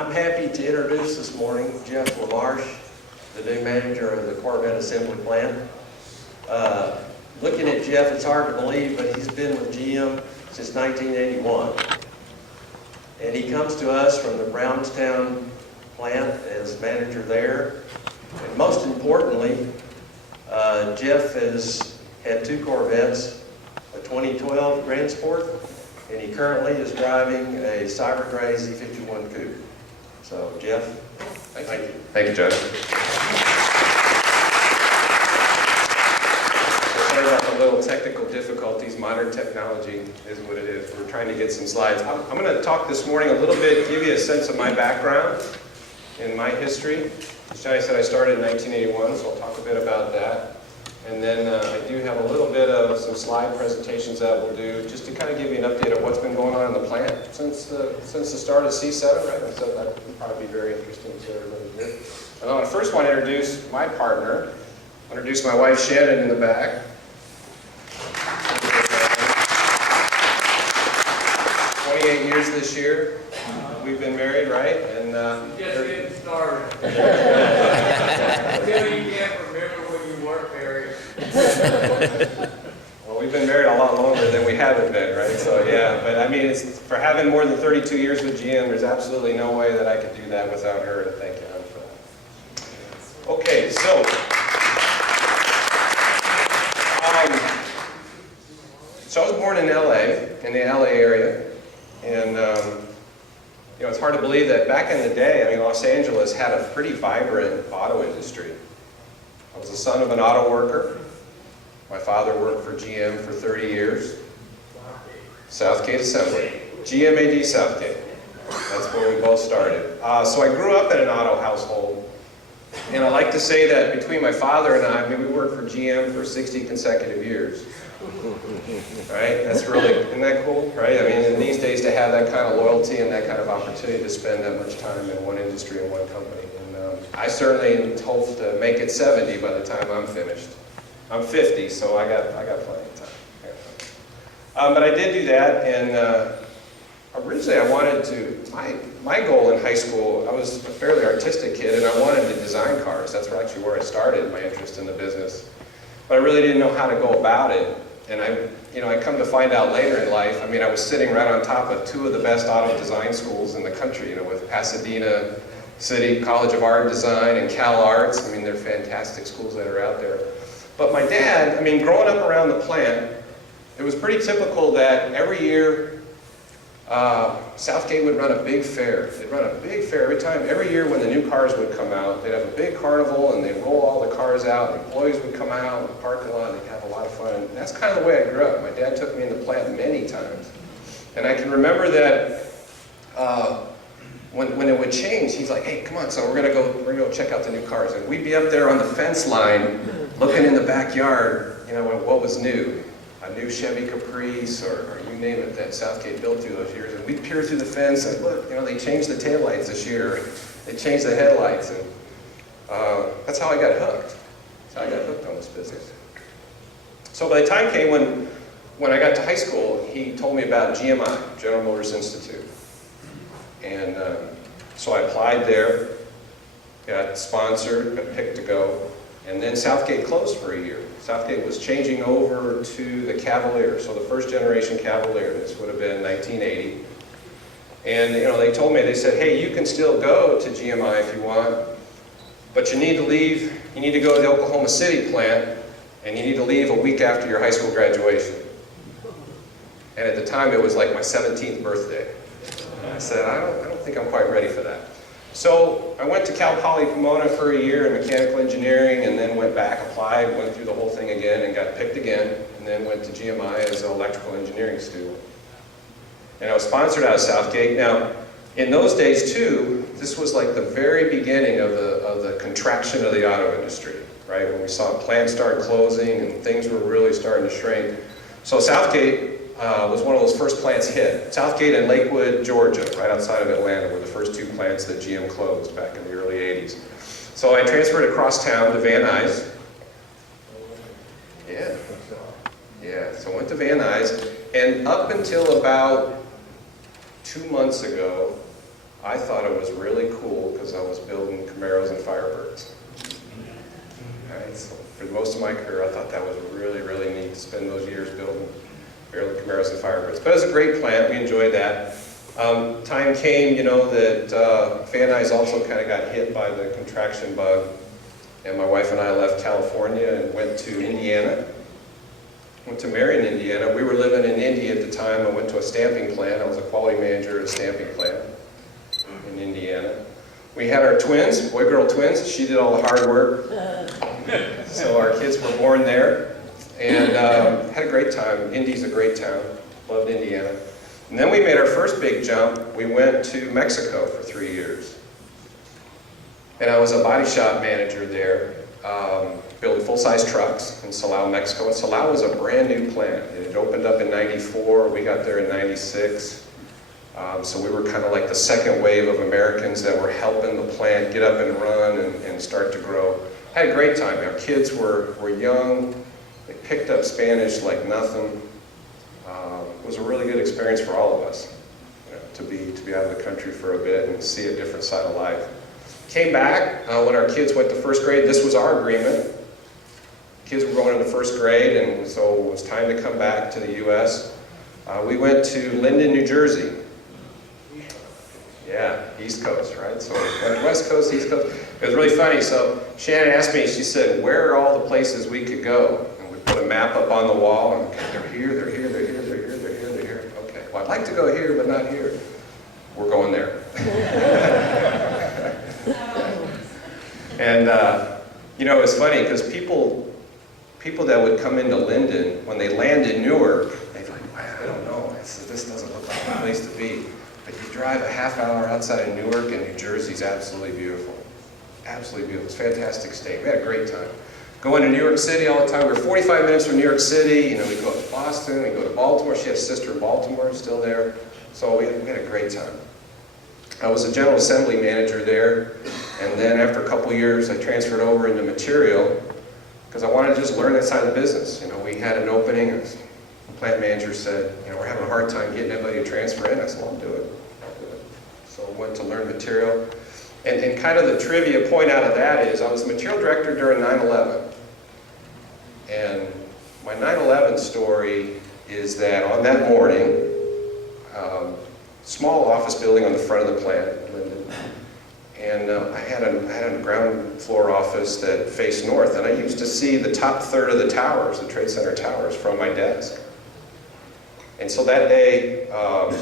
I'm happy to introduce this morning Jeff Lamarche, the new manager of the Corvette assembly plant. Looking at Jeff, it's hard to believe, but he's been with GM since 1981. And he comes to us from the Brownstown plant as manager there. And most importantly, Jeff has had 2 Corvettes, a 2012 Grand Sport, and he currently is driving a Cybergray Z51 Coupe. So, Jeff, thank you. Thank you, Judge. Sorry about the little technical difficulties. Modern technology is what it is. We're trying to get some slides. I'm going to talk this morning a little bit, give you a sense of my background and my history. As Johnny said, I started in 1981, so I'll talk a bit about that. And then I do have a little bit of some slide presentations that we'll do just to kind of give you an update of what's been going on in the plant since the start of C7, right? So that would probably be very interesting to everybody here. And I first want to introduce my partner. I'll introduce my wife Shannon in the back. 28 years this year. We've been married, right? And just getting started. Until you can't remember when you weren't married. Well, we've been married a lot longer than we haven't been, right? So yeah, but I mean, for having more than 32 years with GM, there's absolutely no way that I could do that without her, and thank you, hon, for that. Okay, so I was born in LA, in the LA area, and you know, it's hard to believe that back in the day, I mean, Los Angeles had a pretty vibrant auto industry. I was the son of an auto worker. My father worked for GM for 30 years. Southgate Assembly. GMAD Southgate. That's where we both started. So I grew up in an auto household. And I like to say that between my father and I mean, we worked for GM for 60 consecutive years. Right? That's really, isn't that cool? Right? I mean, in these days to have that kind of loyalty and that kind of opportunity to spend that much time in one industry and one company. And I certainly hope to make it 70 by the time I'm finished. I'm 50, so I got plenty of time. But I did do that, and originally I wanted to, my goal in high school, I was a fairly artistic kid, and I wanted to design cars. That's actually where I started my interest in the business. But I really didn't know how to go about it. And I come to find out later in life, I mean, I was sitting right on top of 2 of the best auto design schools in the country, with Pasadena City College of Art and Design and Cal Arts. I mean, they're fantastic schools that are out there. But my dad, I mean, growing up around the plant, it was pretty typical that every year, Southgate would run a big fair. They'd run a big fair every year when the new cars would come out. They'd have a big carnival and they'd roll all the cars out. The employees would come out in the parking lot and they'd have a lot of fun. And that's kind of the way I grew up. My dad took me in the plant many times. And I can remember that when it would change, he's like, hey, come on, son, we're gonna go check out the new cars. And we'd be up there on the fence line looking in the backyard, what was new. A new Chevy Caprice or you name it that Southgate built through those years. And we'd peer through the fence and look, they changed the taillights this year. They changed the headlights. And that's how I got hooked. That's how I got hooked on this business. So by the time came when I got to high school, he told me about GMI, General Motors Institute. And so I applied there, got sponsored, got picked to go. And then Southgate closed for a year. Southgate was changing over to the Cavalier, so the first generation Cavalier. This would have been 1980. And they told me, they said, hey, you can still go to GMI if you want, but you need to leave, you need to go to the Oklahoma City plant, and you need to leave a week after your high school graduation. And at the time, it was like my 17th birthday. And I said, I don't think I'm quite ready for that. So I went to Cal Poly Pomona for a year in mechanical engineering and then went back, applied, went through the whole thing again and got picked again, and then went to GMI as an electrical engineering student. And I was sponsored out of Southgate. Now, in those days too, this was like the very beginning of the contraction of the auto industry, right? When we saw plants start closing and things were really starting to shrink. So Southgate was one of those first plants hit. Southgate and Lakewood, Georgia, right outside of Atlanta, were the first 2 plants that GM closed back in the early 80s. So I transferred across town to Van Nuys. Yeah, so I went to Van Nuys, and up until about 2 months ago, I thought it was really cool because I was building Camaros and Firebirds. Right, so for most of my career, I thought that was really, really neat to spend those years building Camaros and Firebirds. But it was a great plant. We enjoyed that. Time came, that Van Nuys also kind of got hit by the contraction bug. And my wife and I left California and went to Indiana. Went to Marion, Indiana. We were living in Indy at the time. I went to a stamping plant. I was a quality manager at a stamping plant in Indiana. We had our twins, boy-girl twins. She did all the hard work. So our kids were born there. And had a great time. Indy's a great town. Loved Indiana. And then we made our first big jump. We went to Mexico for 3 years. And I was a body shop manager there, building full-size trucks in Silao, Mexico. And Silao was a brand new plant. It had opened up in '94. We got there in '96. So we were kind of like the second wave of Americans that were helping the plant get up and run and start to grow. Had a great time. Our kids were young. They picked up Spanish like nothing. It was a really good experience for all of us, to be out of the country for a bit and see a different side of life. Came back when our kids went to first grade. This was our agreement. Kids were going into first grade, and so it was time to come back to the U.S. We went to Linden, New Jersey. Yeah, East Coast, right? So we went West Coast, East Coast. It was really funny. So Shannon asked me, she said, where are all the places we could go? And we put a map up on the wall, and okay, they're here, they're here, they're here, they're here, they're here, they're here. Okay, well, I'd like to go here, but not here. We're going there. And, it was funny because people that would come into Linden, when they land in Newark, they'd be like, wow, I don't know, this doesn't look like the place to be. But you drive a half hour outside of Newark, and New Jersey's absolutely beautiful. Absolutely beautiful. It's a fantastic state. We had a great time. Going to New York City all the time. We were 45 minutes from New York City. We'd go to Boston, we'd go to Baltimore. She has a sister in Baltimore, still there. So we had a great time. I was a general assembly manager there, and then after a couple years, I transferred over into material because I wanted to just learn that side of the business. We had an opening, and the plant manager said, we're having a hard time getting anybody to transfer in. I said, well, I'll do it. So I went to learn material. And kind of the trivia point out of that is I was the material director during 9/11. And my 9/11 story is that on that morning, small office building on the front of the plant, Linden. And I had a ground floor office that faced north, and I used to see the top third of the towers, the Trade Center towers, from my desk. And so that day, a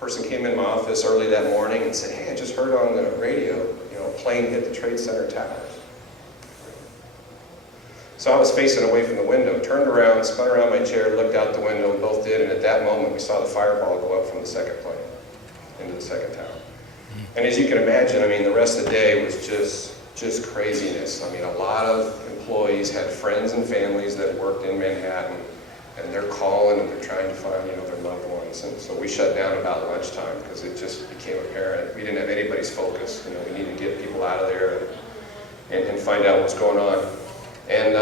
person came in my office early that morning and said, hey, I just heard on the radio, a plane hit the Trade Center towers. So I was facing away from the window, turned around, spun around my chair, looked out the window, and both did, and at that moment we saw the fireball go up from the second plane into the second tower. And as you can imagine, the rest of the day was just craziness. A lot of employees had friends and families that worked in Manhattan, and they're calling and they're trying to find, their loved ones. And so we shut down about lunchtime because it just became apparent. We didn't have anybody's focus. We needed to get people out of there and find out what's going on. And,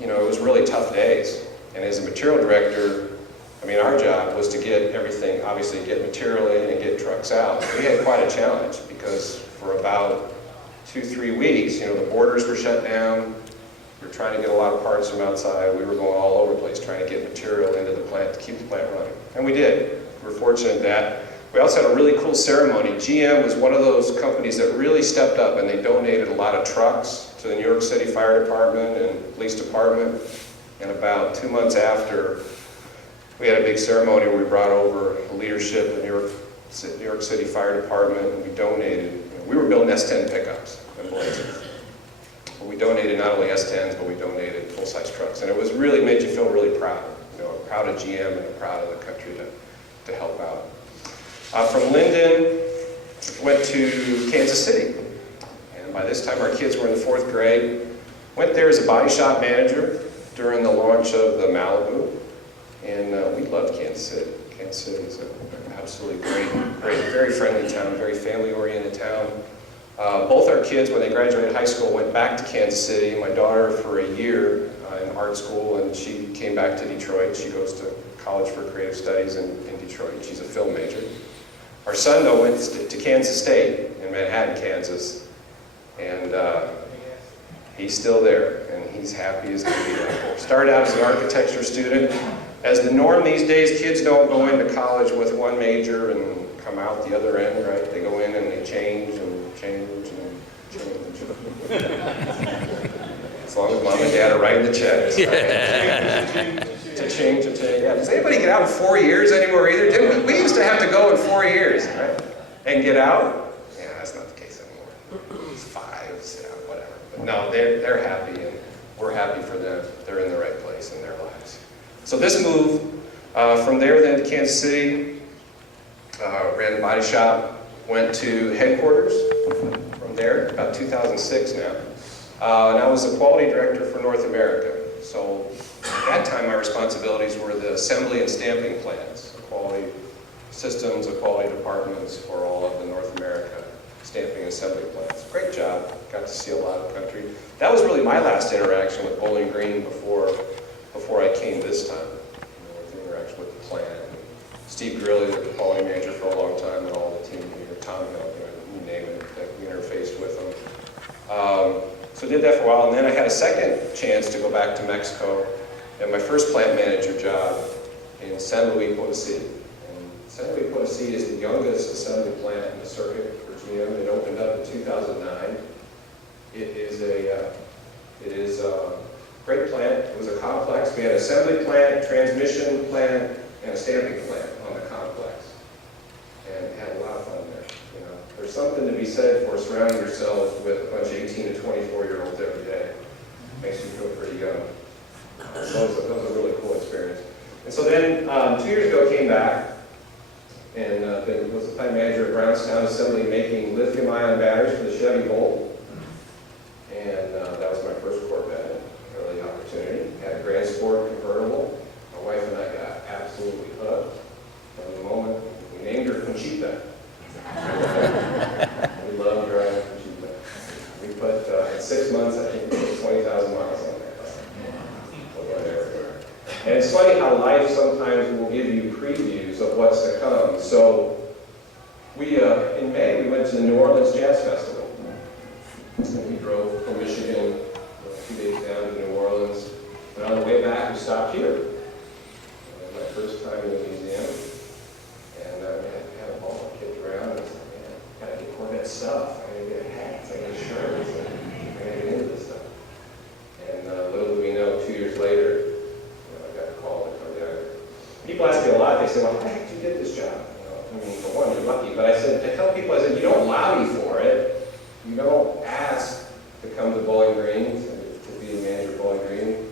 it was really tough days. And as a material director, our job was to get everything, obviously get material in and get trucks out. We had quite a challenge because for about 2-3 weeks, the borders were shut down. We were trying to get a lot of parts from outside. We were going all over the place trying to get material into the plant to keep the plant running. And we did. We were fortunate that. We also had a really cool ceremony. GM was one of those companies that really stepped up, and they donated a lot of trucks to the New York City Fire Department and Police Department. And about 2 months after, we had a big ceremony where we brought over the leadership of the New York City Fire Department, and we donated. We were building S10 pickups and blazers. But we donated not only S10s, but we donated full-size trucks. And it was really made you feel really proud. Proud of GM and proud of the country to help out. From Linden, went to Kansas City. And by this time, our kids were in the 4th grade. Went there as a body shop manager during the launch of the Malibu. And we loved Kansas City. Kansas City is an absolutely great, very friendly town, very family-oriented town. Both our kids, when they graduated high school, went back to Kansas City. My daughter for a year in art school, and she came back to Detroit. She goes to college for creative studies in Detroit. She's a film major. Our son, though, went to Kansas State in Manhattan, Kansas, and he's still there, and he's happy as can be. Started out as an architecture student. As the norm these days, kids don't go into college with one major and come out the other end, right? They go in and they change and change and change. As long as mom and dad are writing the checks, right? To change. Yeah. Does anybody get out in 4 years anymore either? We used to have to go in 4 years, right? And get out? Yeah, that's not the case anymore. It's 5, whatever. But no, they're happy, and we're happy for them. They're in the right place in their lives. So this move, from there then to Kansas City, ran the body shop, went to headquarters from there, about 2006 now. And I was the quality director for North America. So at that time, my responsibilities were the assembly and stamping plants, the quality systems, the quality departments for all of the North America stamping and assembly plants. Great job. Got to see a lot of country. That was really my last interaction with Bowling Green before I came this time. With the interaction with the plant. Steve Grilli, the quality manager for a long time, and all the team here, Tom Hill, you name it, that we interfaced with them. So did that for a while, and then I had a second chance to go back to Mexico and my first plant manager job in San Luis Potosí. And San Luis Potosí is the youngest assembly plant in the circuit for GM. It opened up in 2009. It is a great plant. It was a complex. We had an assembly plant, transmission plant, and a stamping plant on the complex. And had a lot of fun there. You know, there's something to be said for surrounding yourself with a bunch of 18 to 24-year-olds every day. Makes you feel pretty young. So that was a really cool experience. And so then 2 years ago, I came back and was the plant manager at Brownstown Assembly making lithium-ion batteries for the Chevy Volt. And that was my first Corvette. Early opportunity. Had a Grand Sport convertible. My wife and I got absolutely hooked from the moment we named her Conchita. We love driving Conchita. We put, in 6 months, I think we put 20,000 miles on that. And it's funny how life sometimes will give you previews of what's to come. So we, in May, we went to the New Orleans Jazz Festival. And we drove from Michigan, 2 days down to New Orleans. And on the way back, we stopped here. My first time in the museum. And we had a ball, kicked around, and I said, man, I gotta get Corvette'S stuff. I gotta get hats, I gotta get shirts, I gotta get into this stuff. And little do we know, 2 years later, I got a call to come down. People ask me a lot, they say, well, how the heck did you get this job? I mean, for one, you're lucky. But I tell people, you don't lobby for it. You don't ask to come to Bowling Green, to be the manager of Bowling Green.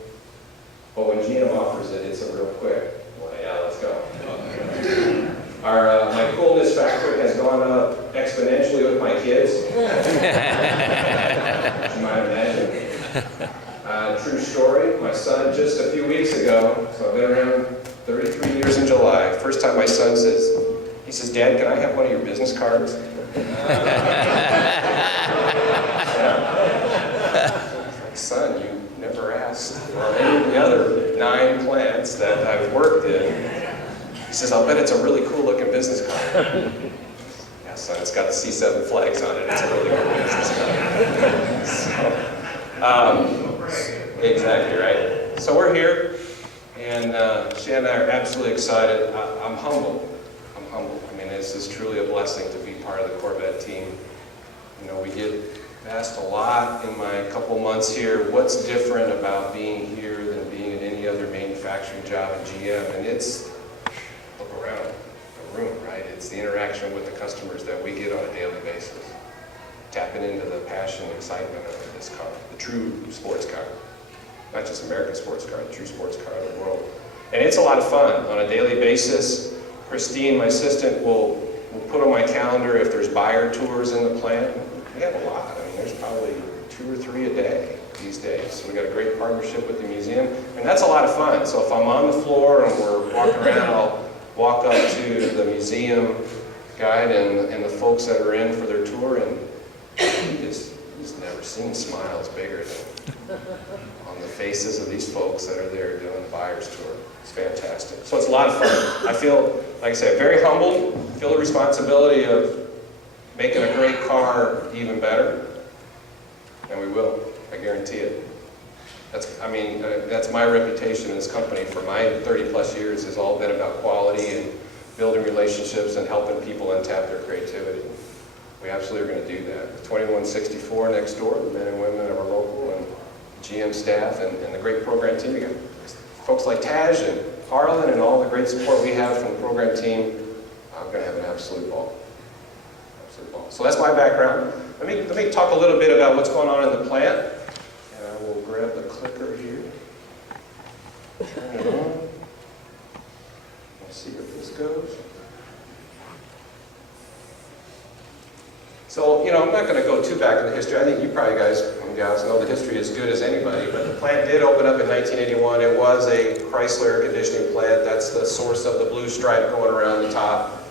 But when GM offers it, it's a real quick, well, yeah, let's go. My coolness factor has gone up exponentially with my kids. You might imagine. True story, my son just a few weeks ago, so I've been around 33 years in July. First time my son he says, Dad, can I have one of your business cards? Son, you never asked for any of the other 9 plants that I've worked in. He says, I'll bet it's a really cool looking business card. Yeah, son, it's got the C7 flags on it. It's a really good business card. Exactly, right? So we're here, and Shannon and I are absolutely excited. I'm humbled. I mean, this is truly a blessing to be part of the Corvette team. You know, we get asked a lot in my couple months here, what's different about being here than being in any other manufacturing job at GM? And it's, look around the room, right? It's the interaction with the customers that we get on a daily basis. Tapping into the passion and excitement of this car, the true sports car. Not just American sports car, the true sports car of the world. And it's a lot of fun on a daily basis. Christine, my assistant, will put on my calendar if there's buyer tours in the plant. We have a lot. I mean, there's probably 2 or 3 a day these days. So we got a great partnership with the museum, and that's a lot of fun. So if I'm on the floor and we're walking around, I'll walk up to the museum guide and the folks that are in for their tour, and we just just never seen smiles bigger than on the faces of these folks that are there doing the buyer's tour. It's fantastic. So it's a lot of fun. I feel, like I said, very humbled, feel the responsibility of making a great car even better, and we will, I guarantee it. That's my reputation in this company for my 30 plus years has all been about quality and building relationships and helping people untap their creativity. We absolutely are going to do that. 2164 next door, the men and women of our local and GM staff and the great program team. We got folks like Taj and Harlan and all the great support we have from the program team. I'm going to have an absolute ball. Absolute ball. So that's my background. Let me talk a little bit about what's going on in the plant. And I will grab the clicker here. Turn it on. Let's see if this goes. So, I'm not going to go too back in the history. I think you probably guys and gals know the history as good as anybody, but the plant did open up in 1981. It was a Chrysler air conditioning plant. That's the source of the blue stripe going around the top.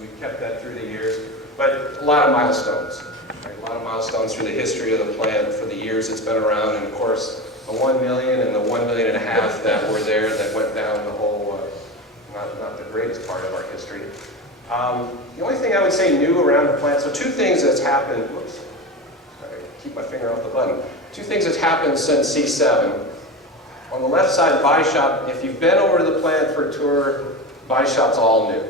We kept that through the years, but a lot of milestones. Right? A lot of milestones through the history of the plant for the years it's been around, and of course, the 1 million and the 1.5 million that were there that went down the whole, not the greatest part of our history. The only thing I would say new around the plant, so two things that's happened, whoops, I keep my finger off the button. Two things that's happened since C7. On the left side, body shop, if you've been over to the plant for a tour, body shop's all new.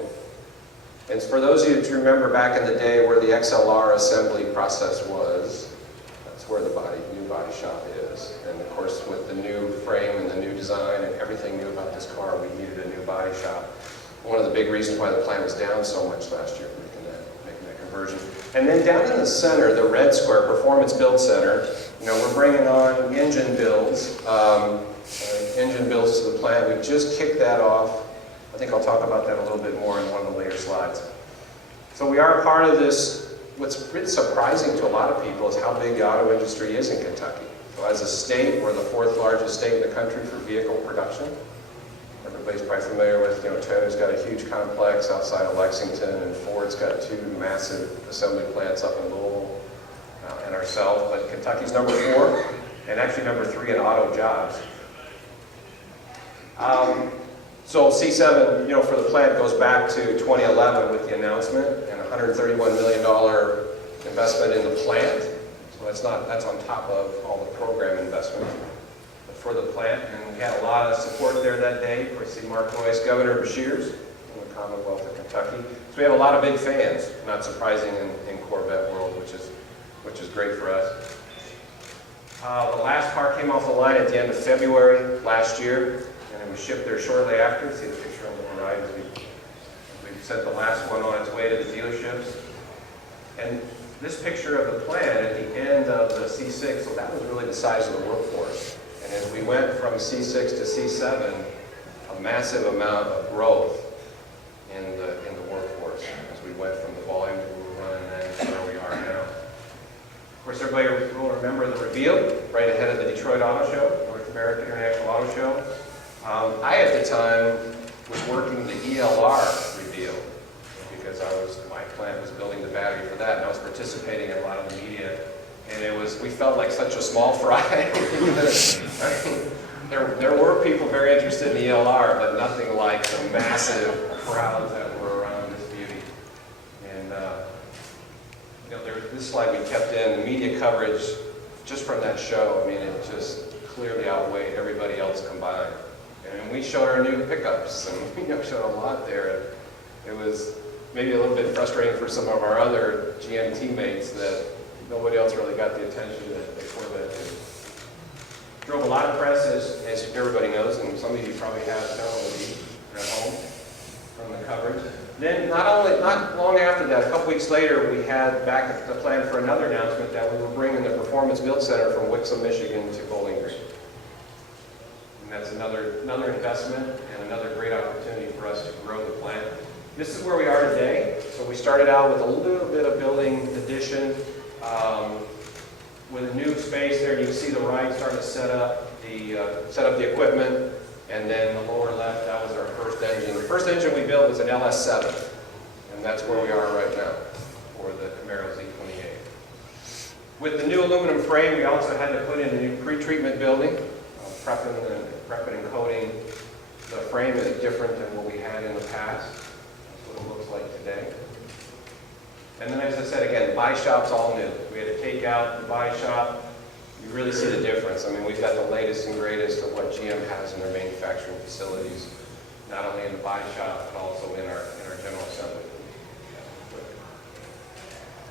And for those of you who remember back in the day where the XLR assembly process was, that's where the new body shop is. And of course, with the new frame and the new design and everything new about this car, we needed a new body shop. One of the big reasons why the plant was down so much last year, making that conversion. And then down in the center, the red square, Performance Build Center, we're bringing on engine builds to the plant. We just kicked that off. I think I'll talk about that a little bit more in one of the later slides. So we are part of this. What's really surprising to a lot of people is how big the auto industry is in Kentucky. So as a state, we're the 4th largest state in the country for vehicle production. Everybody's probably familiar with, Toyota's got a huge complex outside of Lexington, and Ford's got 2 massive assembly plants up in Louisville and ourselves. But Kentucky's number 4, and actually number 3 in auto jobs. So C7, for the plant goes back to 2011 with the announcement and $131 million investment in the plant. So that's on top of all the program investment for the plant, and we had a lot of support there that day. Of course, see Mark Noyes, Governor Beshears in the Commonwealth of Kentucky. So we have a lot of big fans, not surprising in Corvette world, which is great for us. The last car came off the line at the end of February last year, and it was shipped there shortly after. See the picture on the right as we sent the last one on its way to the dealerships. And this picture of the plant at the end of the C6, so that was really the size of the workforce. And as we went from C6 to C7, a massive amount of growth in the workforce as we went from the volume that we were running then to where we are now. Of course, everybody will remember the reveal right ahead of the Detroit Auto Show, North American International Auto Show. I, at the time, was working the ELR reveal because my plant was building the battery for that, and I was participating in a lot of the media. And we felt like such a small fry. There were people very interested in the ELR, but nothing like the massive crowds that were around this beauty. And this slide we kept in, the media coverage just from that show, it just clearly outweighed everybody else combined. And we showed our new pickups, and we showed a lot there. It was maybe a little bit frustrating for some of our other GM teammates that nobody else really got the attention that Corvette did. Drove a lot of press, as everybody knows, and some of you probably have at home from the coverage. Then, not long after that, a couple weeks later, we had back at the plant for another announcement that we were bringing the Performance Build Center from Wixom, Michigan to Bowling Green. And that's another investment and another great opportunity for us to grow the plant. This is where we are today. So we started out with a little bit of building addition, with a new space there. You can see the right starting to set up the equipment, and then the lower left, that was our first engine. The first engine we built was an LS7, and that's where we are right now for the Camaro Z28. frame, we also had to put in a new pre-treatment building, prepping and coating the frame is different than what we had in the past. That's what it looks like today. And then, as I said, again, the body shop's all new. We had to take out the body shop. You really see the difference. I mean, we've got the latest and greatest of what GM has in their manufacturing facilities, not only in the body shop, but also in our general assembly.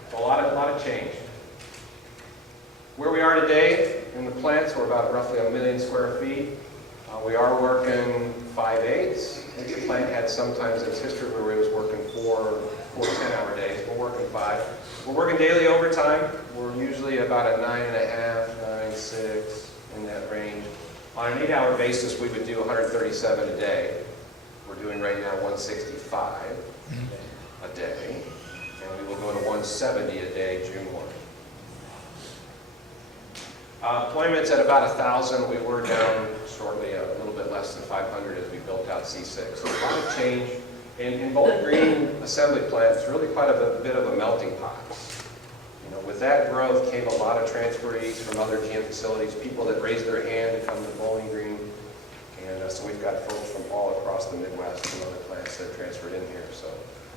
So a lot of change. Where we are today in the plants, we're about roughly 1 million square feet. We are working 5/8. I think the plant had sometimes in its history where it was working four 10-hour days. We're working 5. We're working daily overtime. We're usually about a 9.5, 9.6, in that range. On an 8-hour basis, we would do 137 a day. We're doing right now 165 a day, and we will go to 170 a day June 1. Employment's at about 1,000. We were down shortly a little bit less than 500 as we built out C6. So a lot of change. In Bowling Green assembly plant, it's really quite a bit of a melting pot. You know, with that growth came a lot of transferees from other GM facilities, people that raised their hand to come to Bowling Green. And so we've got folks from all across the Midwest and other plants that transferred in here. So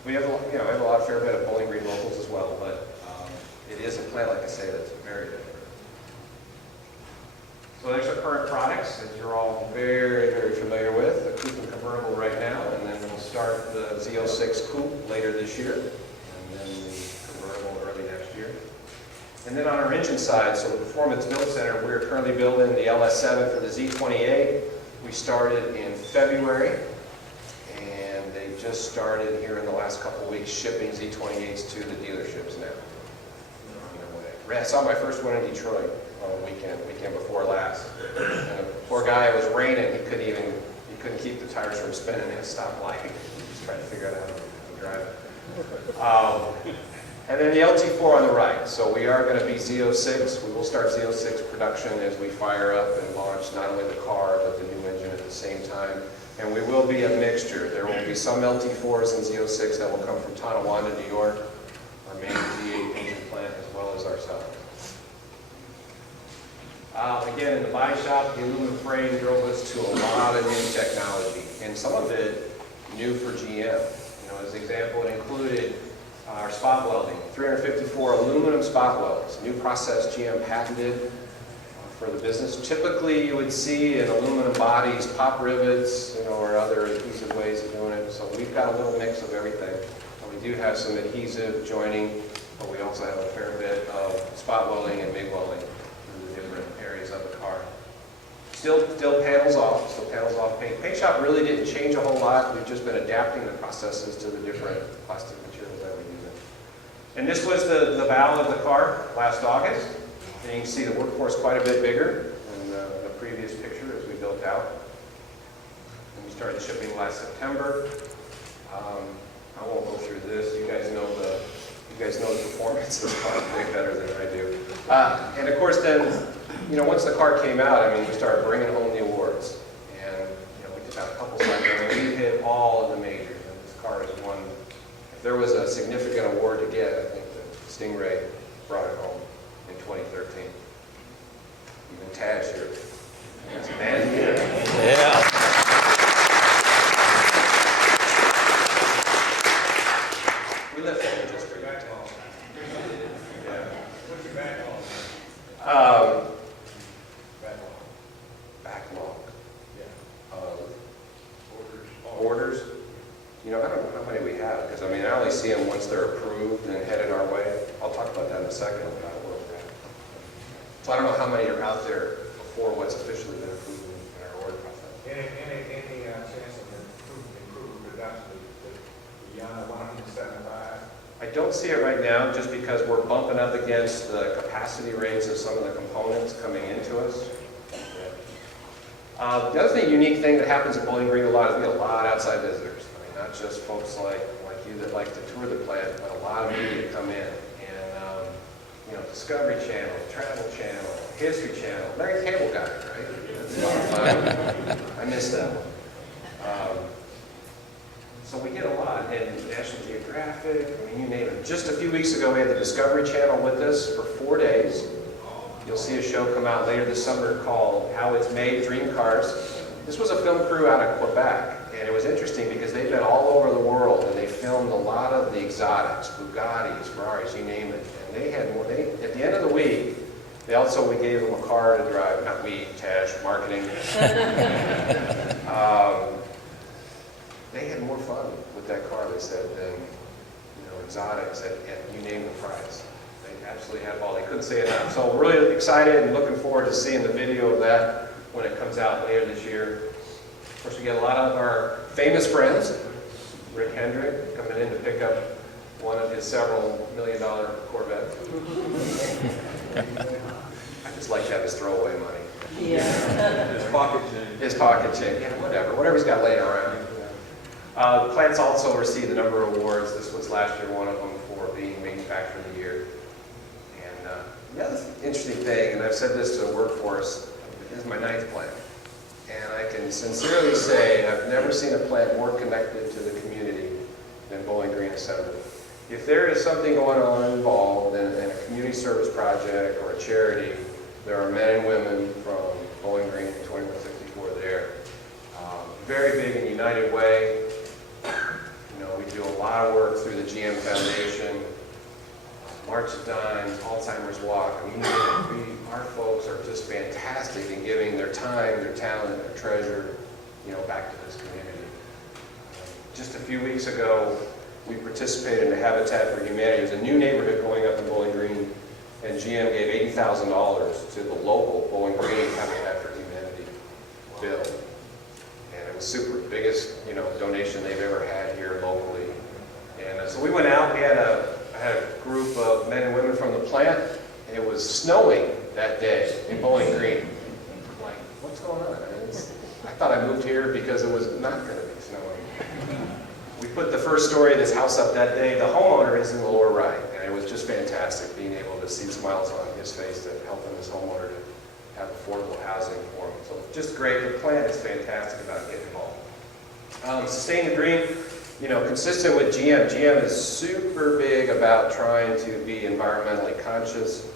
we have, I have a fair bit of Bowling Green locals as well, but it is a plant, like I say, that's very different. So there's our current products that you're all very, very familiar with. The coupe and convertible right now, and then we'll start the Z06 coupe later this year, and then the convertible early next year. And then on our engine side, so the Performance Build Center, we're currently building the LS7 for the Z28. We started in February, and they just started here in the last couple of weeks shipping Z28s to the dealerships now. I saw my first one in Detroit on the weekend before last. And the poor guy, it was raining, he couldn't keep the tires from spinning at a stoplight. Just trying to figure out how to drive it. And then the LT4 on the right. So we are going to be Z06. We will start Z06 production as we fire up and launch not only the car, but the new engine at the same time. And we will be a mixture. There will be some LT4s and Z06 that will come from Tonawanda, New York, our main V8 engine plant, as well as ourselves. Again, in the body shop, the aluminum frame drove us to a lot of new technology, and some of it new for GM. You know, as an example, it included our spot welding, 354 aluminum spot welds, new process GM patented for the business. Typically, you would see in aluminum bodies pop rivets, or other adhesive ways of doing it. So we've got a little mix of everything. We do have some adhesive joining, but we also have a fair bit of spot welding and MIG welding through the different areas of the car. Still panels off paint. Paint shop really didn't change a whole lot. We've just been adapting the processes to the different plastic materials that we're using. And this was the bow of the car last August. And you can see the workforce quite a bit bigger than the previous picture as we built out. And we started shipping last September. I won't go through this. You guys know the performance of the car way better than I do. And of course, then, once the car came out, we started bringing home the awards, and we did a couple cycles, and we hit all of the majors. And this car has won. If there was a significant award to get, I think the Stingray brought it home in 2013. Even Taz here. It's a man here. Yeah. We left that just for back home. Yeah. What's your backlog? Backlog. Yeah. Orders. I don't know how many we have, because I only see them once they're approved and headed our way. I'll talk about that in a second about where we're at. So I don't know how many are out there before what's officially been approved in our order process. Any chance of improved production beyond 175? I don't see it right now, just because we're bumping up against the capacity rates of some of the components coming into us. The other unique thing that happens at Bowling Green a lot is we get a lot of outside visitors. Not just folks like you that like to tour the plant, but a lot of media come in. And, Discovery Channel, Travel Channel, History Channel, Larry Cable Guy, right? That's a lot of fun. I miss that one. So we get a lot, and National Geographic, you name it. Just a few weeks ago, we had the Discovery Channel with us for 4 days. You'll see a show come out later this summer called How It's Made, Dream Cars. This was a film crew out of Quebec, and it was interesting because they've been all over the world, and they filmed a lot of the exotics, Bugattis, Ferraris, you name it. And they had more, at the end of the week, we gave them a car to drive, not we, Tash, marketing. They had more fun with that car, they said, than exotics at you name the price. They absolutely had all. They couldn't say enough. So we're really excited and looking forward to seeing the video of that when it comes out later this year. Of course, we get a lot of our famous friends. Rick Hendrick coming in to pick up one of his several $million-dollar Corvettes. I just like to have his throwaway money. Yeah. His pocket change. His pocket change, yeah, whatever he's got laying around. The plants also received a number of awards. This was last year one of them for being Manufacturer of the Year. And the other interesting thing, and I've said this to the workforce, this is my 9th plant. And I can sincerely say I've never seen a plant more connected to the community than Bowling Green Assembly. If there is something going on involved in a community service project or a charity, there are men and women from Bowling Green and 2164 there. Very big and united way. We do a lot of work through the GM Foundation, March of Dimes, Alzheimer's Walk. I mean, our folks are just fantastic in giving their time, their talent, their treasure, back to this community. Just a few weeks ago, we participated in the Habitat for Humanity. There's a new neighborhood going up in Bowling Green, and GM gave $80,000 to the local Bowling Green Habitat for Humanity bill. And it was super, biggest donation they've ever had here locally. And so we went out. I had a group of men and women from the plant. And it was snowing that day in Bowling Green. I'm like, what's going on? I thought I moved here because it was not going to be snowing. We put the first story of this house up that day. The homeowner is in the lower right, and it was just fantastic being able to see smiles on his face to helping this homeowner to have affordable housing for him. So just great. The plant is fantastic about getting involved. Sustain the Dream, consistent with GM. GM is super big about trying to be environmentally conscious.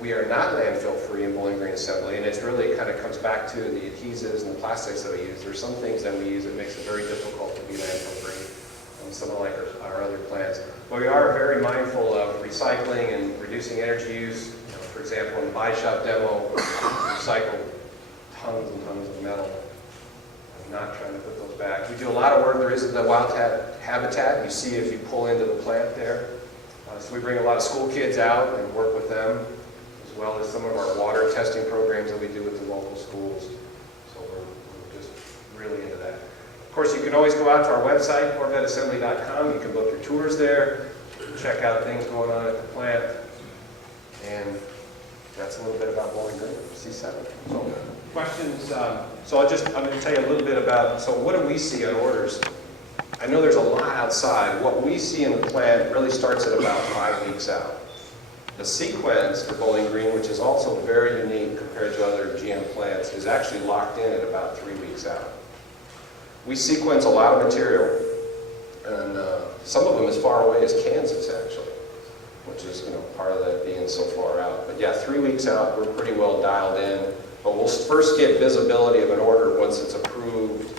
We are not landfill free in Bowling Green Assembly, and it's really kind of comes back to the adhesives and the plastics that we use. There's some things that we use that makes it very difficult to be landfill free, some of like our other plants. But we are very mindful of recycling and reducing energy use. For example, in the buy shop demo, we recycle tons and tons of metal. I'm not trying to put those back. We do a lot of work. There is the wildcat habitat. You see if you pull into the plant there. So we bring a lot of school kids out and work with them, as well as some of our water testing programs that we do with the local schools. So we're just really into that. Of course, you can always go out to our website, CorvetteAssembly.com. You can book your tours there, check out things going on at the plant. And that's a little bit about Bowling Green, C7. So questions? So I'm going to tell you a little bit about, so what do we see on orders? I know there's a lot outside. What we see in the plant really starts at about 5 weeks out. The sequence for Bowling Green, which is also very unique compared to other GM plants, is actually locked in at about 3 weeks out. We sequence a lot of material, and some of them as far away as Kansas, actually, which is part of that being so far out. But yeah, 3 weeks out, we're pretty well dialed in. But we'll first get visibility of an order once it's approved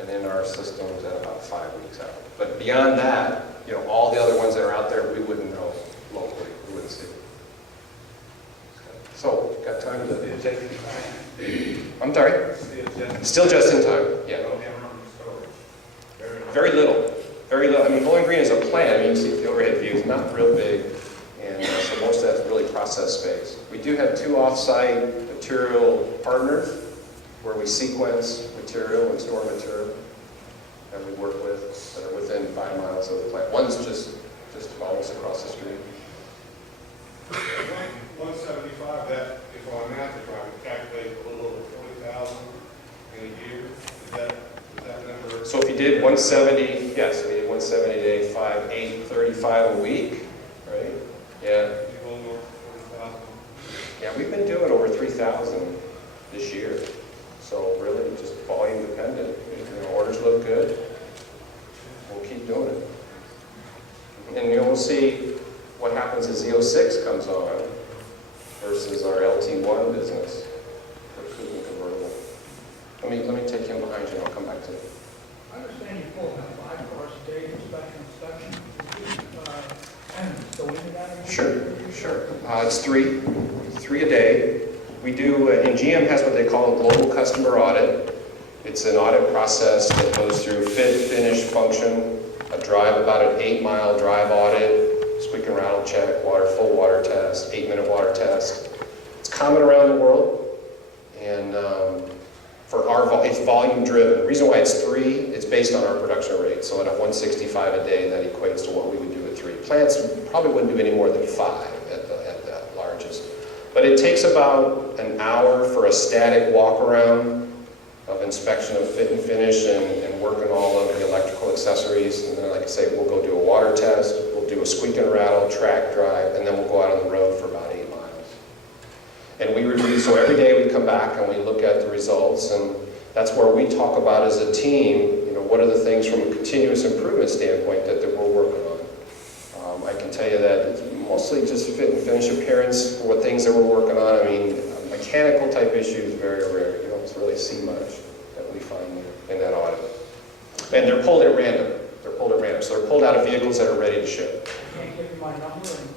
and in our systems at about 5 weeks out. But beyond that, all the other ones that are out there, we wouldn't know locally. We wouldn't see. So, got time to take? I'm sorry? Still just in time, yeah. Very little. Very little. I mean, Bowling Green is a plant. You can see the overhead view is not real big. And so most of that's really process space. We do have 2 off-site material partners where we sequence material and store material that we work with that are within 5 miles of the plant. One's just almost across the street. 175, that, if on math, if I would calculate a little over 40,000 in a year, is that number? So if you did 170, yes, we did 170 a day, 5, 8, 35 a week, right? Yeah. A little over 40,000. Yeah, we've been doing over 3,000 this year. So really just volume dependent. If orders look good, we'll keep doing it. And we'll see what happens as Z06 comes on. versus our LT1 business for coupe and convertible. Let me take him behind you and I'll come back to it. I understand you pull about 5 cars a day for special inspection. Go into that? Sure. It's three a day. We do, and GM has what they call a global customer audit. It's an audit process that goes through fit, finish, function, a drive, about an 8-mile drive audit, squeak and rattle check, full water test, 8-minute water test. It's common around the world, and it's volume driven. The reason why it's 3, it's based on our production rate. So at a 165 a day, that equates to what we would do at 3. Plants probably wouldn't do any more than 5 at the largest. But it takes about an hour for a static walk around of inspection of fit and finish and working all of the electrical accessories. And then, like I say, we'll go do a water test, we'll do a squeak and rattle, track drive, and then we'll go out on the road for about 8 miles. And we review, so every day we come back and we look at the results, and that's where we talk about as a team, what are the things from a continuous improvement standpoint that we're working on. I can tell you that it's mostly just fit and finish appearance for what things that we're working on. I mean, mechanical type issues, very rare. You don't really see much that we find in that audit. And they're pulled at random. So they're pulled out of vehicles that are ready to ship. I can't give you my number and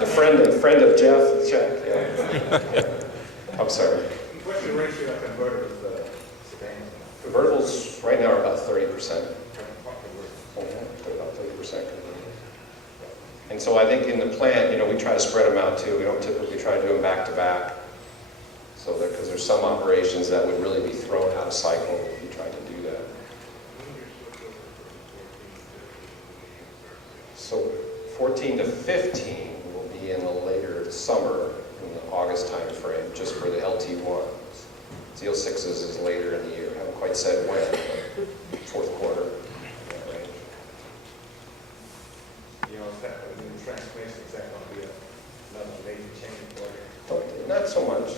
The friend of Jeff, check. Yeah. I'm sorry. What's the ratio of convertibles sedans? Convertibles right now are about 30%. About 30%. And so I think in the plant, we try to spread them out too. We don't typically try to do them back to back. So because there's some operations that would really be thrown out of cycle if you tried to do that. So 14 to 15 will be in the later summer, in the August time frame, just for the LT1s. Z06s is later in the year. Haven't quite said when, but fourth quarter. Transmission, is that going to be another major change for you? Not so much.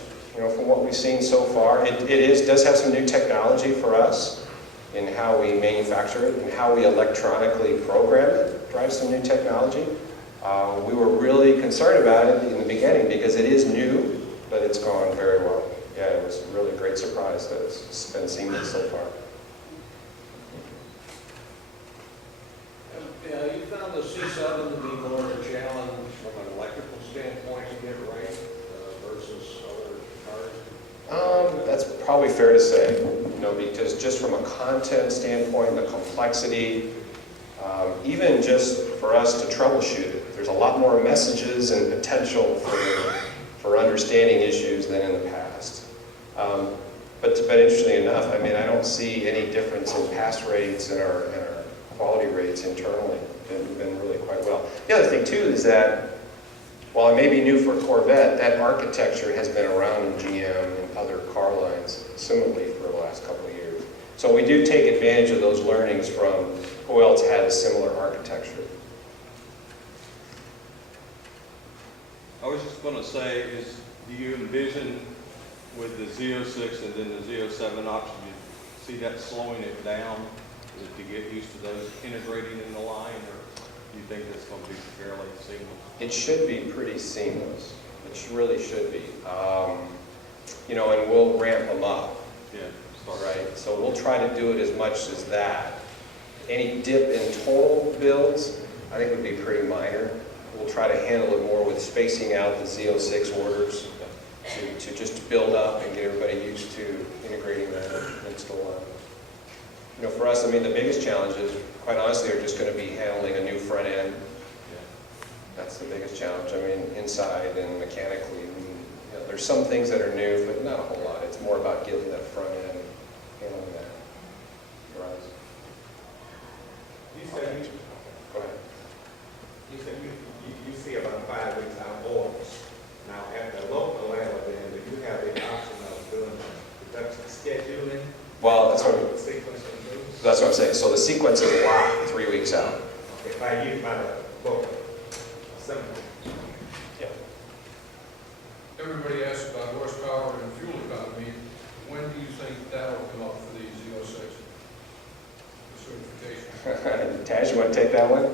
From what we've seen so far, it does have some new technology for us in how we manufacture it and how we electronically program it. Drives some new technology. We were really concerned about it in the beginning because it is new, but it's gone very well. Yeah, it was a really great surprise that it's been seamless so far. Yeah, you found the C7 to be more of a challenge from an electrical standpoint to get right versus other cars? That's probably fair to say, because just from a content standpoint, the complexity, even just for us to troubleshoot it, there's a lot more messages and potential for understanding issues than in the past. But interestingly enough, I don't see any difference in pass rates and our quality rates internally. We've been really quite well. The other thing too is that while it may be new for Corvette, that architecture has been around in GM and other car lines similarly for the last couple of years. So we do take advantage of those learnings from who else had a similar architecture. I was just going to say, do you envision with the Z06 and then the Z07 option, you see that slowing it down? Is it to get used to those integrating in the line, or do you think that's going to be fairly seamless? It should be pretty seamless. It really should be. And we'll ramp them up. Yeah, right? So we'll try to do it as much as that. Any dip in total builds, I think would be pretty minor. We'll try to handle it more with spacing out the Z06 orders to just build up and get everybody used to integrating that into the line. For us, the biggest challenges, quite honestly, are just going to be handling a new front end. That's the biggest challenge. Inside and mechanically, there's some things that are new, but not a whole lot. It's more about getting that front end, handling that. Right. You said Go ahead. you see about 5 weeks out orders. Now, at the local level, then, do you have the option of doing production scheduling? Well, that's what I'm Sequence saying. So the sequence is locked 3 weeks out. Okay, by the book. Simple. Yeah. Everybody asks about horsepower and fuel economy. When do you think that will come up for the Z06 certification? Taj, you want to take that one?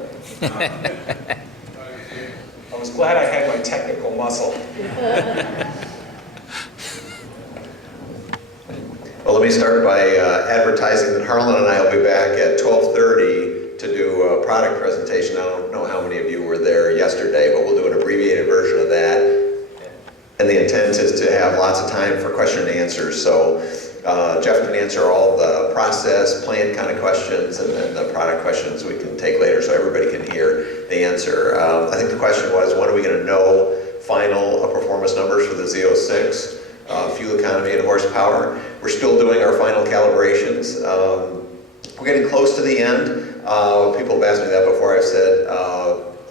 I was glad I had my technical muscle. Well, let me start by advertising that Harlan and I will be back at 12:30 to do a product presentation. I don't know how many of you were there yesterday, but we'll do an abbreviated version of that. And the intent is to have lots of time for question and answers. So Jeff can answer all the process, plan kind of questions, and then the product questions we can take later so everybody can hear the answer. I think the question was, when are we going to know final performance numbers for the Z06? Fuel economy and horsepower. We're still doing our final calibrations. We're getting close to the end. People have asked me that before. I've said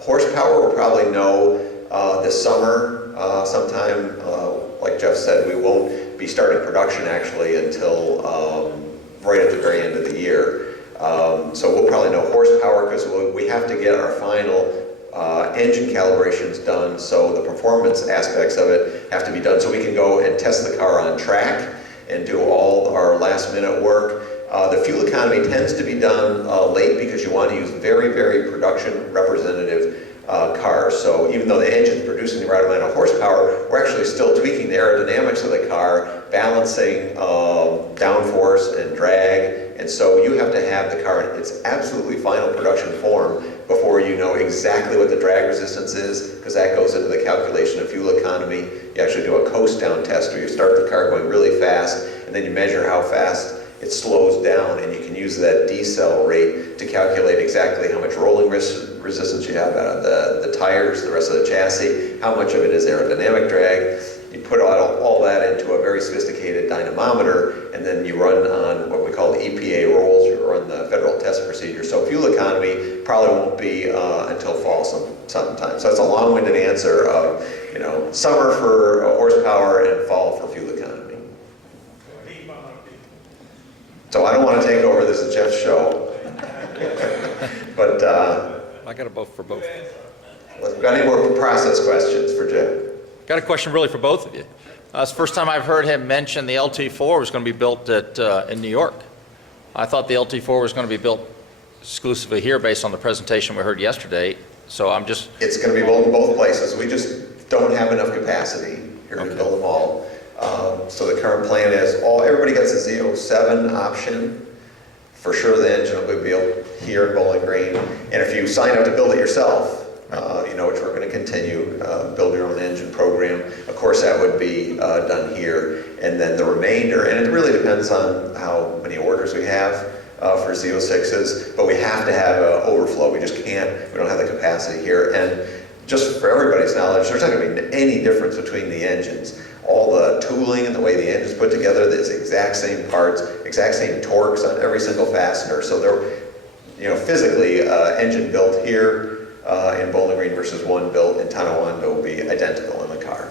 horsepower we'll probably know this summer sometime. Like Jeff said, we won't be starting production actually until right at the very end of the year. So we'll probably know horsepower because we have to get our final engine calibrations done, so the performance aspects of it have to be done so we can go and test the car on track and do all our last minute work. The fuel economy tends to be done late because you want to use very, very production representative cars. So even though the engine's producing the right amount of horsepower, we're actually still tweaking the aerodynamics of the car, balancing downforce and drag. And so you have to have the car in its absolutely final production form before you know exactly what the drag resistance is, because that goes into the calculation of fuel economy. You actually do a coast down test where you start the car going really fast, and then you measure how fast it slows down, and you can use that decel rate to calculate exactly how much rolling resistance you have out of the tires, the rest of the chassis, how much of it is aerodynamic drag. You put all that into a very sophisticated dynamometer, and then you run on what we call the EPA rolls, you run the federal test procedure. So fuel economy probably won't be until fall sometime. So that's a long-winded answer of, summer for horsepower and fall for fuel economy. So I don't want to take over, this is Jeff's show. But I got a vote for both. got any more process questions for Jeff? Got a question really for both of you. It's the first time I've heard him mention the LT4 was going to be built in New York. I thought the LT4 was going to be built exclusively here based on the presentation we heard yesterday. So I'm just... It's going to be built in both places. We just don't have enough capacity here to build them all. So the current plan is everybody gets a Z07 option. For sure the engine will be built here in Bowling Green. And if you sign up to build it yourself, which we're going to continue, build your own engine program. Of course, that would be done here. And then the remainder, and it really depends on how many orders we have for Z06s, but we have to have an overflow. We just can't, we don't have the capacity here. And just for everybody's knowledge, there's not going to be any difference between the engines. All the tooling and the way the engine's put together, there's exact same parts, exact same torques on every single fastener. So they're, physically, engine built here in Bowling Green versus one built in Tonawanda will be identical in the car.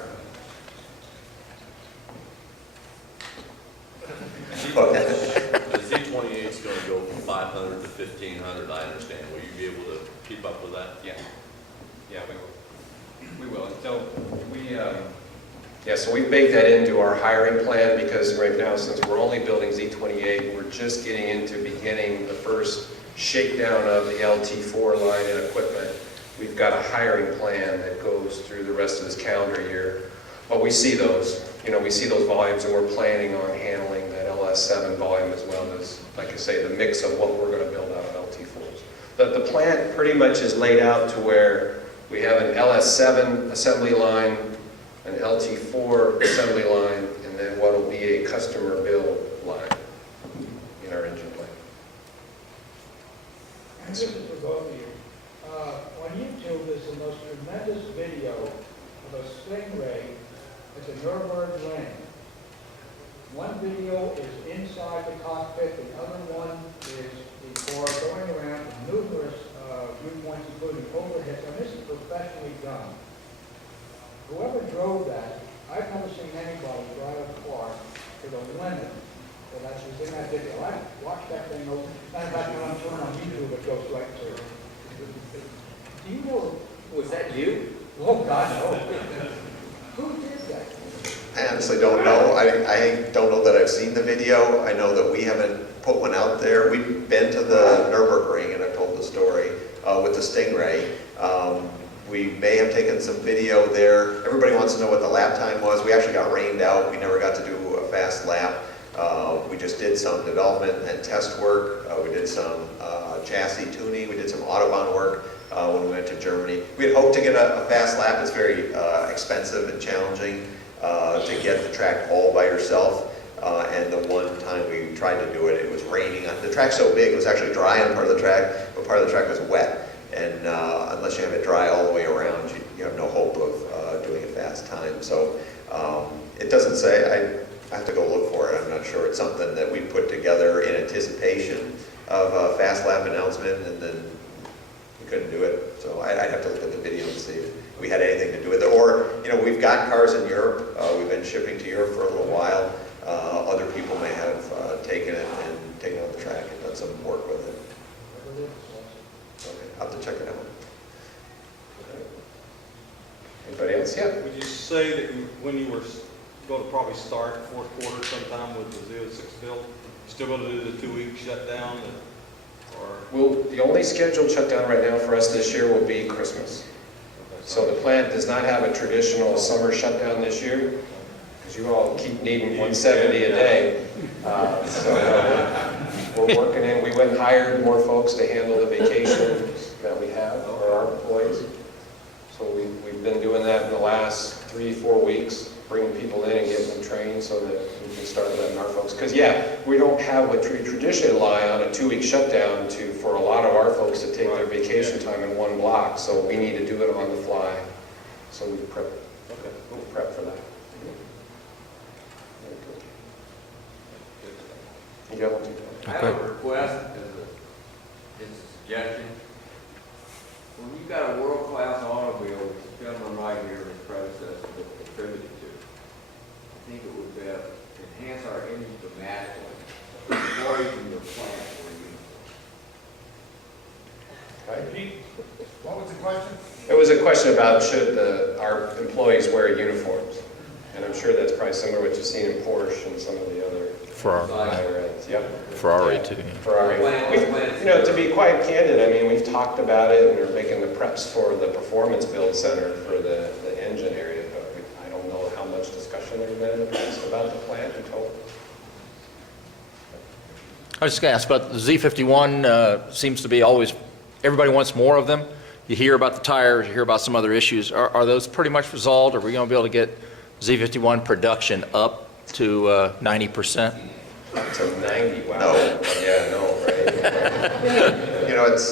The Z28 is going to go from 500 to 1500, I understand. Will you be able to keep up with that? Yeah, we will. So so we baked that into our hiring plan because right now, since we're only building Z28, we're just getting into beginning the first shakedown of the LT4 line and equipment. We've got a hiring plan that goes through the rest of this calendar year. But we see those, we see those volumes, and we're planning on handling that LS7 volume as well as, like I say, the mix of what we're going to build out of LT4s. The plant pretty much is laid out to where we have an LS7 assembly line, an LT4 assembly line, and then what will be a customer build line in our engine plant. And this is for both of you. On YouTube, there's the most tremendous video of a stingray at the Nürburgring Ring. One video is inside the cockpit, the other one is the car going around from numerous viewpoints, including overhead, and this is professionally done. Whoever drove that, I've never seen anybody drive a car to the limit that was in that video. I watched that thing over. Matter of fact, when I'm turning on YouTube, it goes right through. Do you know? Was that you? Oh, God, no. Who did that? I honestly don't know. I don't know that I've seen the video. I know that we haven't put one out there. We've been to the Nürburgring, and with the Stingray. We may have taken some video there. Everybody wants to know what the lap time was. We actually got rained out. We never got to do a fast lap. We just did some development and test work. We did some chassis tuning. We did some Autobahn work when we went to Germany. We had hoped to get a fast lap. It's very expensive and challenging to get the track all by yourself. And the one time we tried to do it, it was raining. The track's so big, it was actually dry on part of the track, but part of the track was wet. And unless you have it dry all the way around, you have no hope of doing a fast time. So it doesn't say, I have to go look for it, I'm not sure. It's something that we put together in anticipation of a fast lap announcement, and then we couldn't do it. So I'd have to look at the video and see if we had anything to do with it. Or, you know, we've got cars in Europe. We've been shipping to Europe for a little while. Other people may have taken it and taken it on the track and done some work with it. Okay, I'll have to check it out. Anybody else? Yeah. Would you say that when you were going to probably start fourth quarter sometime with the 06 build, still going to do the 2-week shutdown? Or? Well, the only scheduled shutdown right now for us this year will be Christmas. So the plant does not have a traditional summer shutdown this year, because you all keep needing 170 a day. We're working in, we went and hired more folks to handle the vacations that we have for our employees. So we've been doing that in the last 3-4 weeks, bringing people in and getting them trained so that we can start letting our folks, because we don't have what we traditionally rely on, a 2-week shutdown for a lot of our folks to take their vacation time in one block. So we need to do it on the fly. So we prep for that. You got one too? I have a request as a suggestion. When you've got a world-class automobile, which the gentleman right here and his predecessor contributed to, I think it would enhance our image dramatically. Employees in your plant were uniform. Okay. What was the question? It was a question about should our employees wear uniforms. And I'm sure that's probably similar to what you've seen in Porsche and some of the other higher ends. Yep. Ferrari too. Ferrari. To be quite candid, I mean, we've talked about it and we're making the preps for the performance build center for the engine area, but I don't know how much discussion there's been in the past about the plant and total. I was just going to ask about the Z51. Seems to be always, everybody wants more of them. You hear about the tires, you hear about some other issues. Are those pretty much resolved? Are we going to be able to get Z51 production up to 90%? To 90, wow. No. Yeah, no, right? You know, it's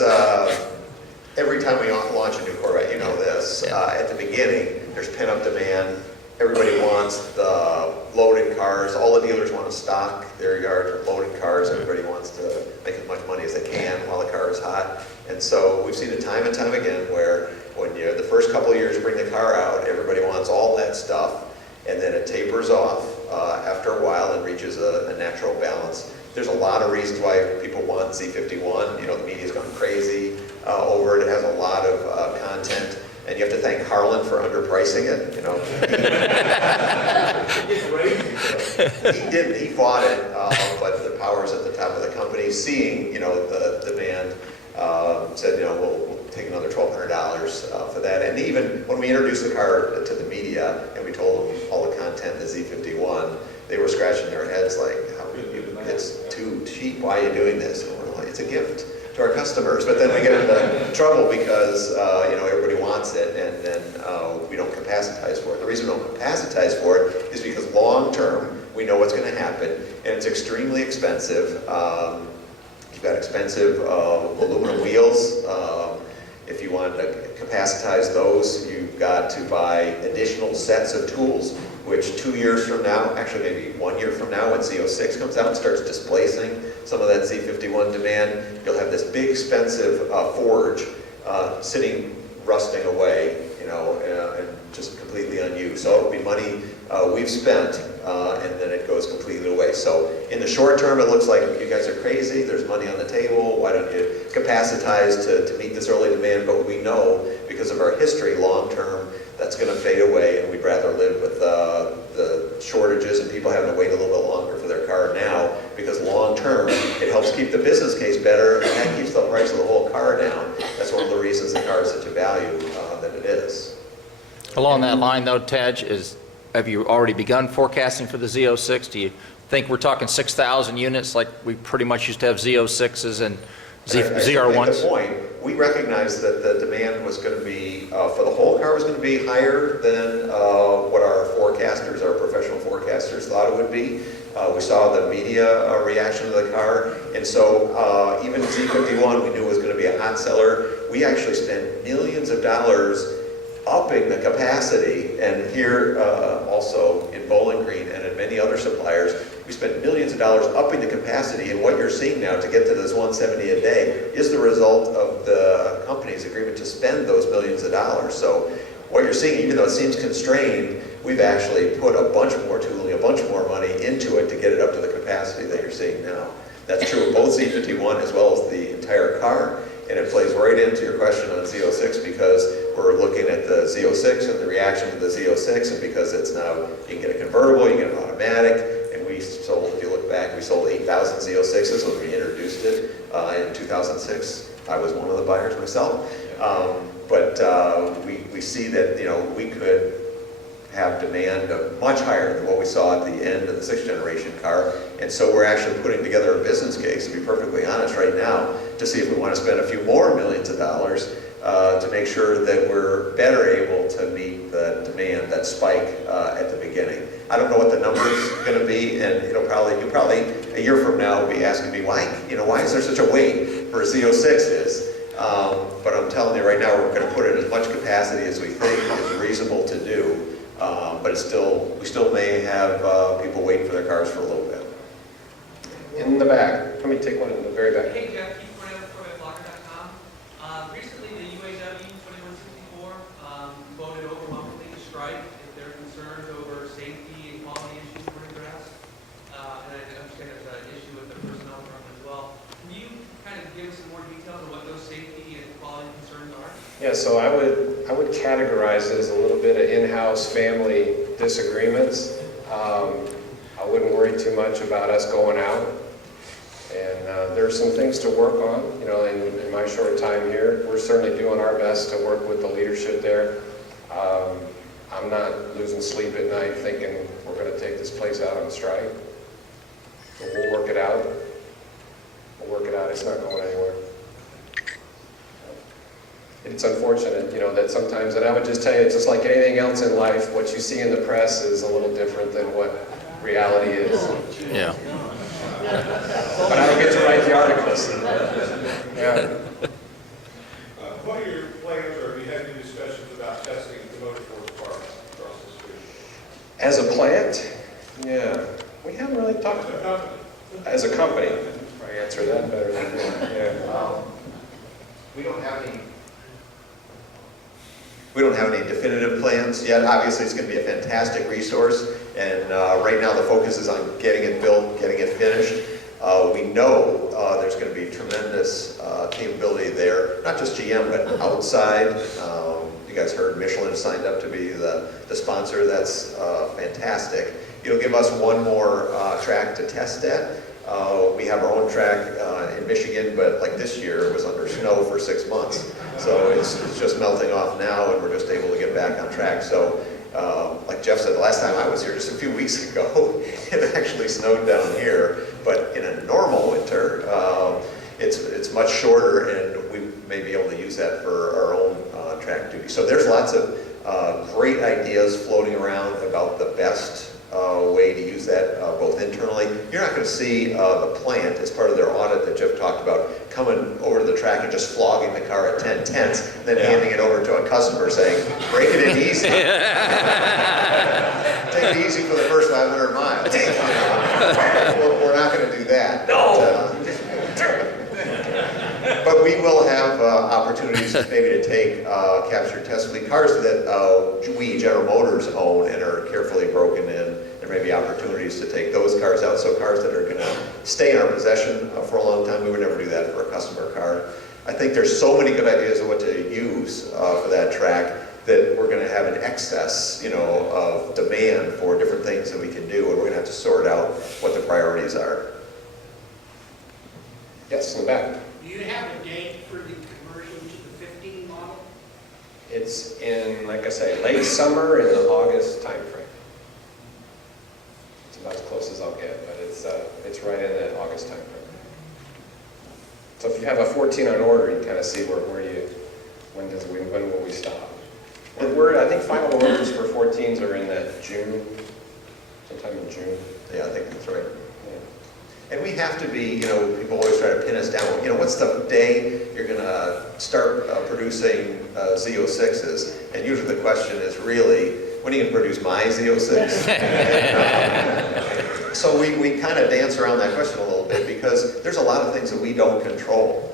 every time we launch a new Corvette, you know this, at the beginning, there's pent-up demand. Everybody wants the loaded cars. All the dealers want to stock their yard with loaded cars. Everybody wants to make as much money as they can while the car is hot. And so we've seen it time and time again where when the first couple of years you bring the car out, everybody wants all that stuff, and then it tapers off after a while and reaches a natural balance. There's a lot of reasons why people want Z51. You know, the media's gone crazy over it. It has a lot of content. And you have to thank Harlan for underpricing it, you know. He didn't, he fought it, but the powers at the top of the company, seeing, you know, the demand, said, you know, we'll take another $1,200 for that. And even when we introduced the car to the media and we told them all the content in the Z51, they were scratching their heads like, it's too cheap, why are you doing this? And we're like, it's a gift to our customers, but then we get into trouble because you know, everybody wants it, and then we don't capacitize for it. The reason we don't capacitize for it is because long term we know what's going to happen, and it's extremely expensive. You've got expensive aluminum wheels. If you want to capacitize those, you've got to buy additional sets of tools, which 2 years from now, actually maybe 1 year from now, when Z06 comes out and starts displacing some of that Z51 demand, you'll have this big expensive forge sitting, rusting away, you know, and just completely unused. So it'll be money we've spent, and then it goes completely away. So in the short term, it looks like you guys are crazy. There's money on the table. Why don't you capacitize to meet this early demand? But we know, because of our history, long term, that's going to fade away, and we'd rather live with the shortages and people having to wait a little bit longer for their car now, because long term, it helps keep the business case better, and that keeps the price of the whole car down. That's one of the reasons the car is such a value that it is. Along that line though, Tej, have you already begun forecasting for the Z06? Do you think we're talking 6,000 units like we pretty much used to have Z06s and I think ZR1s? the point, we recognized that the demand was going to be, for the whole car was going to be higher than what our forecasters, our professional forecasters thought it would be. We saw the media reaction to the car, and so even Z51 we knew was going to be a hot seller. We actually spent millions of dollars upping the capacity, and here also in Bowling Green and at many other suppliers, we spent millions of dollars upping the capacity, and what you're seeing now to get to this 170 a day is the result of the company's agreement to spend those millions of dollars. So what you're seeing, even though it seems constrained, we've actually put a bunch more tooling, a bunch more money into it to get it up to the capacity that you're seeing now. That's true of both Z51 as well as the entire car. And it plays right into your question on Z06 because we're looking at the Z06 and the reaction to the Z06, and because it's now, you can get a convertible, you can get an automatic, and we sold, if you look back, we sold 8,000 Z06s when we introduced it in 2006. I was one of the buyers myself. We see that, you know, we could have demand of much higher than what we saw at the end of the 6th generation car. And so we're actually putting together a business case, to be perfectly honest right now, to see if we want to spend a few more millions of dollars to make sure that we're better able to meet the demand, that spike at the beginning. I don't know what the number is going to be, and you probably a year from now will be asking me, why is there such a wait for a Z06 is? But I'm telling you right now, we're going to put in as much capacity as we think is reasonable to do. But we still may have people waiting for their cars for a little bit. In the back. Let me take one in the very back. Hey Jeff, Keith Cornell with Corvette'S.com. Recently the UAW 2164 voted overwhelmingly to strike if there are concerns over safety and quality issues running grass. And I understand there's an issue with the personnel department as well. Can you kind of give us some more details on what those safety and quality concerns are? Yeah, so I would categorize it as a little bit of in-house family disagreements. I wouldn't worry too much about us going out. And there's some things to work on, you know, in my short time here. We're certainly doing our best to work with the leadership there. I'm not losing sleep at night thinking we're going to take this place out on strike. But we'll work it out. We'll work it out. It's not going anywhere. It's unfortunate, you know, that sometimes, and I would just tell you, it's just like anything else in life, what you see in the press is a little different than what reality is. Yeah. But I don't get to write the articles. Yeah. What are your plans, or have you had any discussions about testing the motorsports parts across the street? As a plant, yeah, we haven't really talked about it. As a company, I answer that better than you. Yeah. We don't have any definitive plans yet. Obviously, it's going to be a fantastic resource, and right now the focus is on getting it built, getting it finished. We know there's going to be tremendous capability there, not just GM, but outside. You guys heard Michelin signed up to be the sponsor. That's fantastic. It'll give us one more track to test at. We have our own track in Michigan, but like this year, it was under snow for 6 months. So it's just melting off now, and we're just able to get back on track. So like Jeff said, the last time I was here, just a few weeks ago, it actually snowed down here. But in a normal winter, it's much shorter, and we may be able to use that for our own track duty. So there's lots of great ideas floating around about the best way to use that both internally. You're not going to see the plant as part of their audit that Jeff talked about coming over to the track and just flogging the car at 10 tenths, then handing it over to a customer saying, break it in easy. Take it easy for the first 500 miles. We're not going to do that. No. But we will have opportunities maybe to take captured test fleet cars that we, General Motors, own and are carefully broken in. There may be opportunities to take those cars out, so cars that are going to stay in our possession for a long time. We would never do that for a customer car. I think there's so many good ideas of what to use for that track that we're going to have an excess, you know, of demand for different things that we can do, and we're going to have to sort out what the priorities are. Yes, in the back. Do you have a date for the conversion to the 15 It's in, like I say, late summer in the August timeframe. It's about as close as I'll get, but it's right in that August timeframe. So if you have a 14 on order, you kind of see when will we stop? I think final orders for 14s are in that June, sometime in June. Yeah, I think that's right. And we have to be, people always try to pin us down. What's the day you're going to start producing Z06s? And usually the question is really, when are you going to produce my Z06? So we kind of dance around that question a little bit because there's a lot of things that we don't control.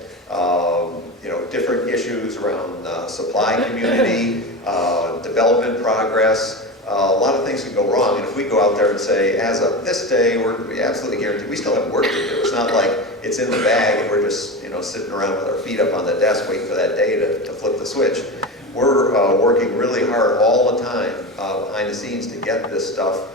Different issues around supply community, development progress. A lot of things can go wrong, and if we go out there and say, as of this day, we absolutely guarantee, we still have work to do. It's not like it's in the bag and we're just, sitting around with our feet up on the desk waiting for that day to flip the switch. We're working really hard all the time behind the scenes to get this stuff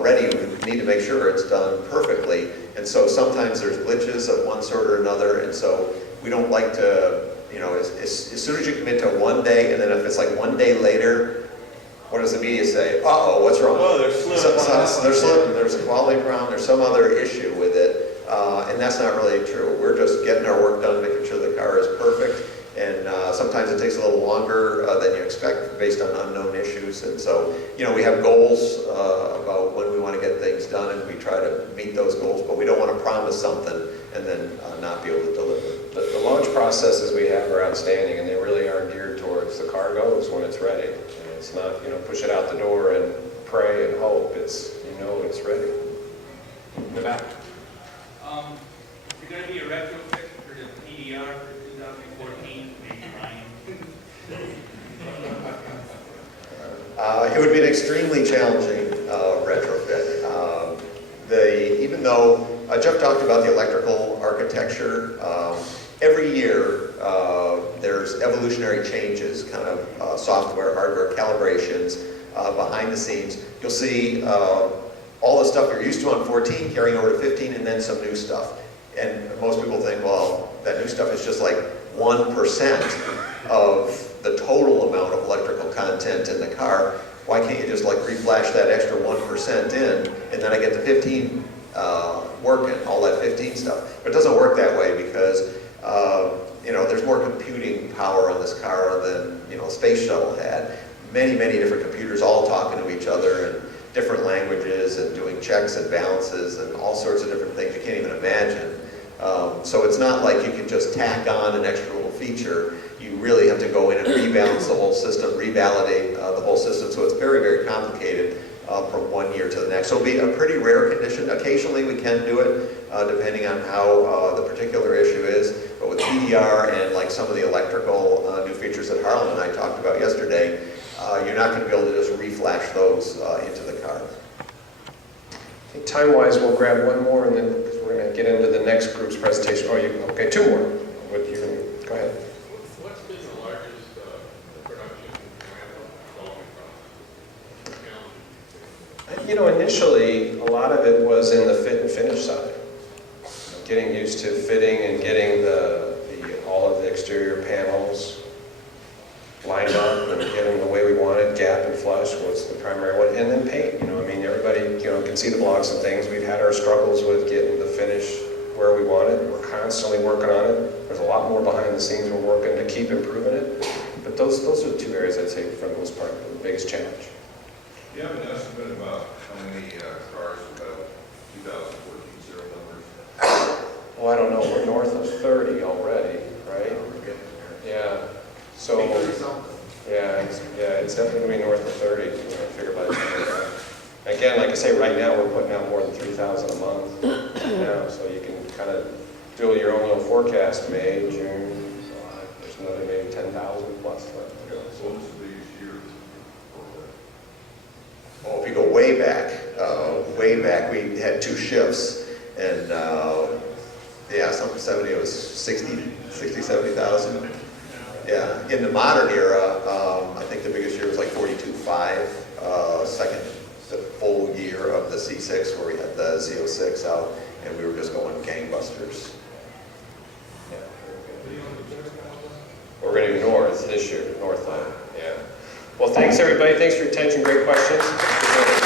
ready. We need to make sure it's done perfectly, and so sometimes there's glitches of one sort or another, and so we don't like to, as soon as you commit to one day, and then if it's like one day later, what does the media say? Uh-oh, what's wrong? Oh, they're slipping. They're slipping. There's a quality problem. There's some other issue with it. And that's not really true. We're just getting our work done, making sure the car is perfect. And sometimes it takes a little longer than you expect based on unknown issues. And so, we have goals about when we want to get things done, and we try to meet those goals. But we don't want to promise something and then not be able to deliver. The launch processes we have are outstanding, and they really are geared towards the car goes when it's ready. It's not, push it out the door and pray and hope. It's, it's ready. In the back. Is it going to be a retrofit for the PDR for 2014? Maybe Ryan? It would be an extremely challenging retrofit. Even though Jeff talked about the electrical architecture, every year there's evolutionary changes, kind of software, hardware calibrations behind the scenes. You'll see all the stuff you're used to on 14 carrying over to 15 and then some new stuff. And most people think, well, that new stuff is just like 1% of the total amount of electrical content in the car. Why can't you just like reflash that extra 1% in and then I get the 15 working, all that 15 stuff. But it doesn't work that way because there's more computing power on this car than Space Shuttle had. Many, many different computers all talking to each other in different languages and doing checks and balances and all sorts of different things you can't even imagine. So it's not like you can just tack on an extra little feature. You really have to go in and rebalance the whole system, revalidate the whole system. So it's very, very complicated from one year to the next. So it'll be a pretty rare condition. Occasionally we can do it, depending on how the particular issue is. But with PDR and like some of the electrical new features that Harlan and I talked about yesterday, you're not going to be able to just reflash those into the car. Time-wise, we'll grab one more, and then because we're going to get into the next group's presentation. Okay, two more. Go ahead. What's been the largest production development? Initially, a lot of it was in the fit and finish side. Getting used to fitting and getting all of the exterior panels lined up and getting the way we wanted. Gap and flush was the primary one. And then paint. Everybody can see the blogs and things. We've had our struggles with getting the finish where we want it. We're constantly working on it. There's a lot more behind the scenes we're working to keep improving it. But those are the two areas I'd say for the most part the biggest challenge. Do you have an estimate about how many cars have 2014 serial numbers? Well, I don't know. We're north of 30 already, right? Yeah. So, it's definitely going to be north of 30. I figure by the time we're done. Again, like I say, right now we're putting out more than 3,000 a month now, so you can kind of do your own little forecast. May, June, July. There's another maybe 10,000 plus left to go. So what's the biggest year? Well, if you go way back, we had two shifts, and some 70, it was 60, 70,000. Yeah, in the modern era, I think the biggest year was like 42.5, the full year of the C6 where we had the Z06 out, and we were just going gangbusters. Yeah. We're going to do north, this year, north on, yeah. Well, thanks everybody, thanks for your attention, great questions.